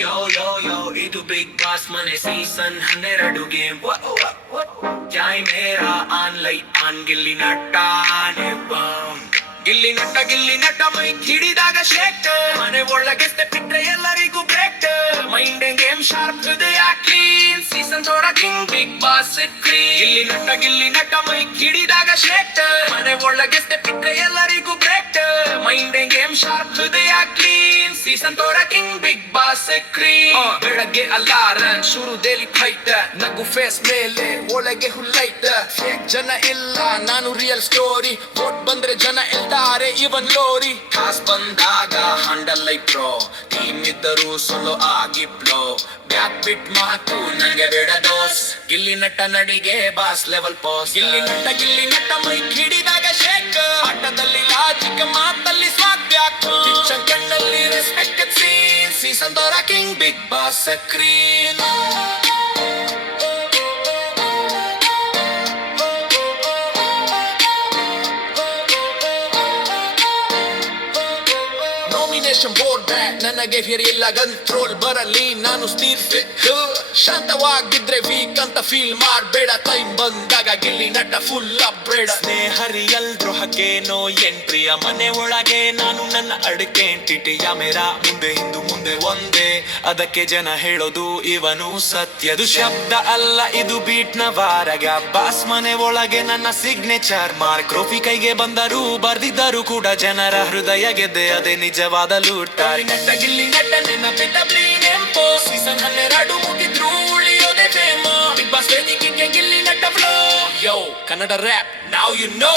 ಯೋ yo yo ಇದು big boss ಮನೆ season 12 game joy ಮೇರಾ ಆನ್ಲೈನ್ ಆನ್ ಗಿಲ್ಲಿ ನಟ್ಟಾನೆ ಬಾಮ್ ಗಿಲ್ಲಿ ನಟ್ಟ ಮೈ ಹಿಡಿದಾಗ ಶೇಕ್ ಮನೆ ಒಳಗೆ ಸ್ಟೆಪ್ ಇಟ್ರೆ ಎಲ್ಲರಿಗೂ ಬ್ರೇಕ್ ಮೈಂಡ್ ಗೇಮ್ ಶಾರ್ಪ್ ಹೃದಯ ಕ್ಲೀನ್ ಸೀಸನ್ ತೋರ king big boss screen Gilli Natta ಮೈ ಹಿಡಿದಾಗ ಶೇಕ್ ಮನೆ ಒಳಗೆ ಸ್ಟೆಪ್ ಇಟ್ರೆ ಎಲ್ಲರಿಗೂ ಬ್ರೇಕ್ ಮೈಂಡ್ ಗೇಮ್ ಶಾರ್ಪ್ ಹೃದಯ ಕ್ಲೀನ್ ಸೀಸನ್ ತೋರ ಕಿಂಗ್ ಬಿಗ್ ಬಾಸ್ ಕ್ರೀನ್ ಬೆಳಗ್ಗೆ ಅಲಾರನ್ ಶುರು ಡೈಲಿ ಫೈಟ್ ನಗು ಫೇಸ್ ಮೇಲೆ ಒಳಗೆ ಹುಲ್ಲೈಟ್ ಫೇಕ್ ಜನ ಇಲ್ಲ ನಾನು ರಿಯಲ್ ಸ್ಟೋರಿ ವೋಟ್ ಬಂದ್ರೆ ಜನ ಎಲ್ತಾರೆ ಇವನ್ ಲೋರಿ ಕಾಸ್ ಬಂದಾಗ ಹಂಡಲ್ ಲೈಕ್ ಪ್ರೋ ಟೀಮ್ ಇದ್ದರು ಸೋಲೋ ಆಗಿ ಪ್ಲೋ ಬ್ಯಾಕ್ ಬಿಟ್ ಮಾತು ನಂಗೆ ಬೇಡ ದೋಸ್ ಗಿಲ್ಲಿ ನಟ್ಟ ನಡಿಗೆ boss level pose Gilli Natta ಮೈ ಹಿಡಿದಾಗ ಶೇಕ್ ಆಟದಲ್ಲಿ ಲಾಜಿಕ್ ಮಾತಲ್ಲಿ ಸ್ವಾದ್ಯ ಕಿಚ್ಚನ್ ಕಣ್ಣಲ್ಲಿ ರೆಸ್ಪೆಕ್ಟೆಡ್ ಸೀನ್ ಸೀಸನ್ ತೋರ king big boss screen board ನನಗೆ ಹಿರಿಯಿಲ್ಲ ಕಂಟ್ರೋಲ್ ಬರಲಿ ನಾನು ಸ್ಟೀರ್ ಶಾಂತವಾಗಿದ್ರೆ ವೀಕ್ ಅಂತ ಫೀಲ್ ಮಾಡಬೇಡ ಟೈಮ್ ಬಂದಾಗ ಗಿಲ್ಲಿ ನಟ್ಟ ಫುಲ್ ಅಪ್ಗ್ರೇಡ್ ಸ್ನೇಹರಿಯಲ್ ದ್ರೋಹಕ್ಕೇನೋ ಎಂಟ್ರಿಯ ಮನೆ ಒಳಗೆ ನಾನು ನನ್ನ ಅಡಿಕೆ ಟಿಟಿಯ ಮೇರ ಮುಂದೆ ಹಿಂದು ಮುಂದೆ ಒಂದೇ ಅದಕ್ಕೆ ಜನ ಹೇಳೋದು ಇವನು ಸತ್ಯದು ಶಬ್ದ ಅಲ್ಲ ಇದು ಬೀಟ್ ನ ವಾರಗ ಬಾಸ್ ಮನೆ ಒಳಗೆ ನನ್ನ ಸಿಗ್ನೇಚರ್ ಮಾರ್ಕ್ ಟ್ರೋಫಿ ಕೈಗೆ ಬಂದರು ಬರ್ದಿದ್ದರು ಕೂಡ ಜನರ ಹೃದಯ ಗೆದ್ದೆ ಅದೇ ನಿಜವಾದ ಲೂಟ ಗಿಲ್ಲಿ ನಟ್ಟ ನೆನಪಿದ್ದ ಬ್ಲೀನೆಂಪೋ ಸೀಸನ್ 12 ಮುಗಿದ್ರು ಉಳಿಯೋದೆ ಫೇಮ ಬಿಗ್ ಬಾಸ್ ವೇದಿಕೆಗೆ Gilli Natta flow yo Kannada rap now you no